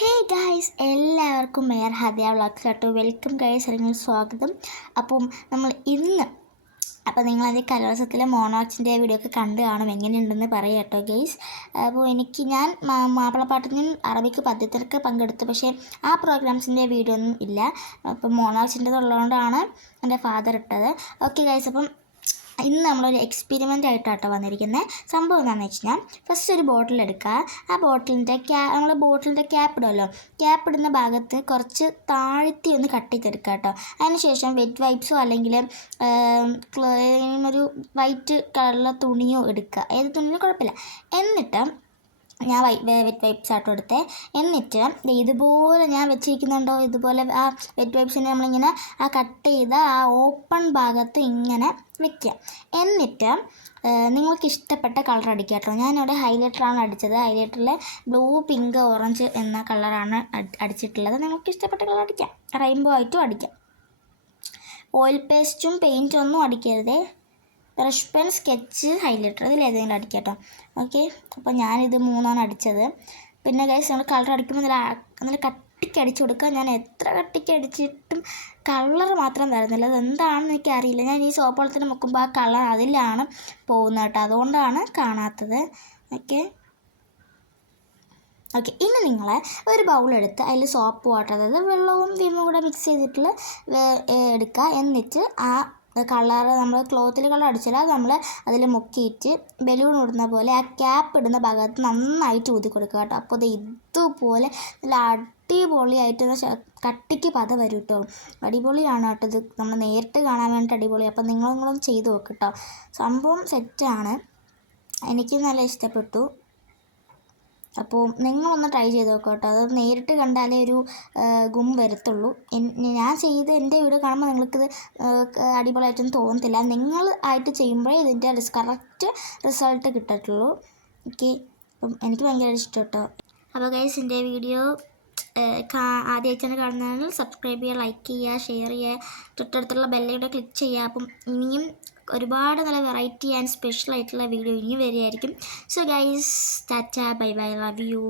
Hey guys, എല്ലാവർക്കും mayor ഹദിയ വ്ളോഗ്സിലോട്ട് welcome guys, അല്ലെങ്കിൽ സ്വാഗതം. അപ്പം നമ്മൾ ഇന്ന് നിങ്ങളതിൻ്റെ കലോത്സവത്തിലെ മോണോക്സിൻ്റെ വീഡിയോ ഒക്കെ കണ്ട് കാണും, എങ്ങനെയുണ്ടെന്ന് പറയാം കേട്ടോ ഗൈസ്. അപ്പോൾ ഞാൻ മാപ്പിളപ്പാട്ടിനും അറബിക്ക് പദ്യത്തിലൊക്കെ പങ്കെടുത്തു, പക്ഷേ ആ പ്രോഗ്രാംസിൻ്റെ വീഡിയോ ഒന്നും ഇല്ല. അപ്പം മോണോക്സിൻ്റെത് ഉള്ളതുകൊണ്ടാണ് എൻ്റെ ഫാദർ ഇട്ടത്. ഓക്കെ ഗൈസ്, അപ്പം ഇന്ന് നമ്മളൊരു എക്സ്പെരിമെൻ്റ് ആയിട്ടാട്ടോ വന്നിരിക്കുന്നത്. സംഭവം എന്താണെന്ന് വെച്ച് കഴിഞ്ഞാൽ, ഫസ്റ്റ് ഒരു ബോട്ടിൽ എടുക്കുക. ആ ബോട്ടിലിൻ്റെ നമ്മൾ ബോട്ടിലിൻ്റെ ക്യാപ്പ് ഇടുമല്ലോ, ക്യാപ്പ് ഇടുന്ന ഭാഗത്ത് കുറച്ച് താഴ്ത്തി ഒന്ന് കട്ട് ചെയ്തെടുക്കുക കേട്ടോ. അതിനുശേഷം വെറ്റ് വൈപ്സോ അല്ലെങ്കിൽ ഒരു വൈറ്റ് കളറിലെ തുണിയോ എടുക്കുക, ഏത് തുണിയോ കുഴപ്പമില്ല. എന്നിട്ട് ഞാൻ വെറ്റ് വൈപ്സ് ആട്ടോ എടുത്തേ. എന്നിട്ട് ഇതുപോലെ ഞാൻ വെച്ചിരിക്കുന്നുണ്ടോ, ഇതുപോലെ ആ വെറ്റ് വൈപ്സിനെ നമ്മളിങ്ങനെ ആ കട്ട് ചെയ്ത ആ ഓപ്പൺ ഭാഗത്ത് ഇങ്ങനെ വെക്കുക. എന്നിട്ട് നിങ്ങൾക്ക് ഇഷ്ടപ്പെട്ട കളർ അടിക്കുക കേട്ടോ. ഞാനിവിടെ ഹൈലൈറ്ററാണ് അടിച്ചത്. ഹൈലൈറ്ററിൽ ബ്ലൂ, പിങ്ക്, ഓറഞ്ച് എന്ന കളറാണ് അടിച്ചിട്ടുള്ളത്. നിങ്ങൾക്ക് ഇഷ്ടപ്പെട്ട കളർ അടിക്കാം, റെയിൻബോ ആയിട്ടും അടിക്കാം. ഓയിൽ പേസ്റ്റും പെയിൻറ്റും ഒന്നും അടിക്കരുതേ. ബ്രഷ് പെൻ, സ്കെച്ച്, ഹൈലൈറ്റർ ഇതിലേതെങ്കിലും അടിക്കാം കേട്ടോ. ഓക്കെ, അപ്പോൾ ഞാനിത് മൂന്നാണ് അടിച്ചത്. പിന്നെ ഗൈസ്, നമ്മൾ കളർ അടിക്കുമ്പോൾ നല്ല കട്ടിക്ക് അടിച്ചു കൊടുക്കുക. ഞാൻ എത്ര കട്ടിക്ക് അടിച്ചിട്ടും കളർ മാത്രം തരുന്നില്ല. അതെന്താണെന്ന് എനിക്കറിയില്ല. ഞാൻ ഈ സോപ്പ് വെള്ളത്തിന് മുക്കുമ്പോൾ ആ കളർ അതിലാണ് പോകുന്നത് കേട്ടോ, അതുകൊണ്ടാണ് കാണാത്തത്. ഓക്കെ, ഇനി നിങ്ങൾ ഒരു ബൗളെടുത്ത് അതിൽ സോപ്പ് വാട്ടർ, അതായത് വെള്ളവും വിമും കൂടെ മിക്സ് ചെയ്തിട്ടുള്ള എടുക്കുക. എന്നിട്ട് ആ കളർ നമ്മൾ ക്ലോത്തിൽ കളർ അടിച്ചാൽ അത് നമ്മൾ അതിൽ മുക്കിയിട്ട് ബലൂൺ ഇടുന്ന പോലെ ആ ക്യാപ്പ് ഇടുന്ന ഭാഗത്ത് നന്നായിട്ട് ഊതി കൊടുക്കുക കേട്ടോ. അപ്പോൾ ഇതുപോലെ നല്ല അടിപൊളിയായിട്ട് കട്ടിക്ക് പത വരും കേട്ടോ. അടിപൊളിയാണ് കേട്ടോ. ഇത് നമ്മൾ നേരിട്ട് കാണാൻ വേണ്ടിയിട്ട് അടിപൊളി. അപ്പോൾ നിങ്ങളും ചെയ്ത് നോക്ക് കേട്ടോ. സംഭവം സെറ്റാണ്, എനിക്ക് നല്ല ഇഷ്ടപ്പെട്ടു. അപ്പോൾ നിങ്ങളൊന്ന് ട്രൈ ചെയ്ത് നോക്കുക കേട്ടോ. അത് നേരിട്ട് കണ്ടാലേ ഒരു ഗും വരത്തുള്ളൂ. ഞാൻ ചെയ്ത് എൻ്റെ വീഡിയോ കാണുമ്പോൾ നിങ്ങൾക്കിത് അടിപൊളിയായിട്ടൊന്നും തോന്നത്തില്ല. നിങ്ങൾ ആയിട്ട് ചെയ്യുമ്പോഴേ ഇതിൻ്റെ കറക്റ്റ് റിസൾട്ട് കിട്ടത്തുള്ളൂ. ഓക്കെ, അപ്പം എനിക്ക് ഭയങ്കര ഇഷ്ടം കേട്ടോ. അപ്പോൾ ഗൈസ്, എൻ്റെ വീഡിയോ ആദ്യമായിട്ടാണ് കാണുന്നതെങ്കിൽ സബ്സ്ക്രൈബ് ചെയ്യുക, ലൈക്ക് ചെയ്യുക, ഷെയർ ചെയ്യുക, തൊട്ടടുത്തുള്ള ബെല്ലൈക്കൺ ക്ലിക്ക് ചെയ്യുക. അപ്പം ഇനിയും ഒരുപാട് നല്ല വെറൈറ്റി ആൻഡ് സ്പെഷ്യൽ ആയിട്ടുള്ള വീഡിയോ ഇനി വരികയായിരിക്കും. So guys, tata, bye bye, love U.